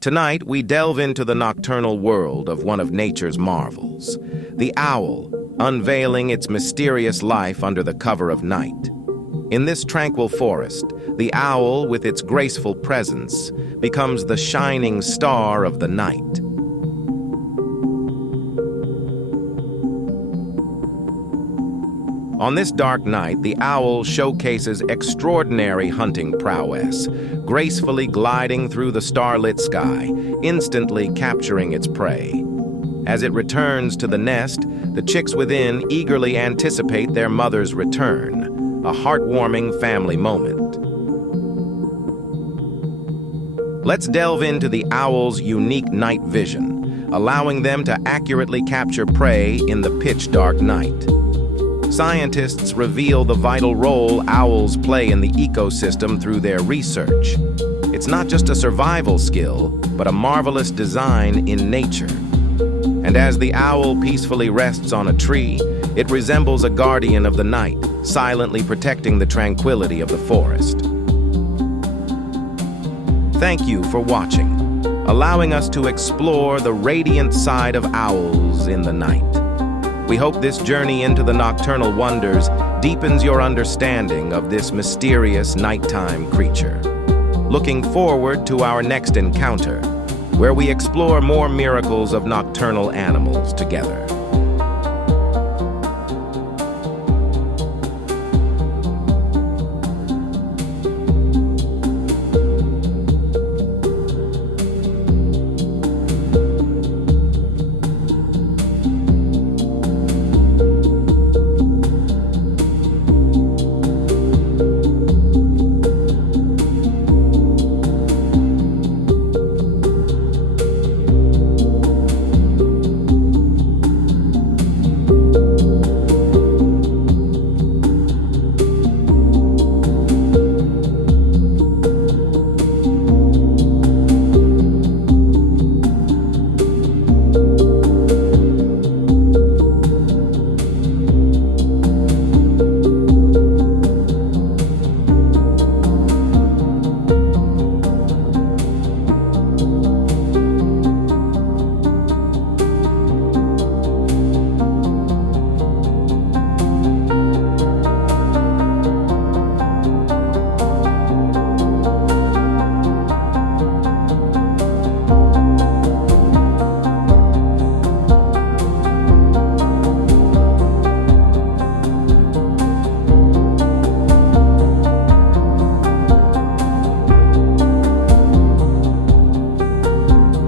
Tonight, we delve into the nocturnal world of one of nature's marvels, the owl, unveiling its mysterious life under the cover of night. In this tranquil forest, the owl, with its graceful presence, becomes the shining star of the night. On this dark night, the owl showcases extraordinary hunting prowess, gracefully gliding through the starlit sky, instantly capturing its prey. As it returns to the nest, the chicks within eagerly anticipate their mother's return, a heartwarming family moment. Let's delve into the owl's unique night vision, allowing them to accurately capture prey in the pitch-dark night. Scientists reveal the vital role owls play in the ecosystem through their research. It's not just a survival skill, but a marvelous design in nature. And as the owl peacefully rests on a tree, it resembles a guardian of the night, silently protecting the tranquility of the forest. Thank you for watching, allowing us to explore the radiant side of owls in the night. We hope this journey into the nocturnal wonders deepens your understanding of this mysterious nighttime creature. Looking forward to our next encounter, where we explore more miracles of nocturnal animals together.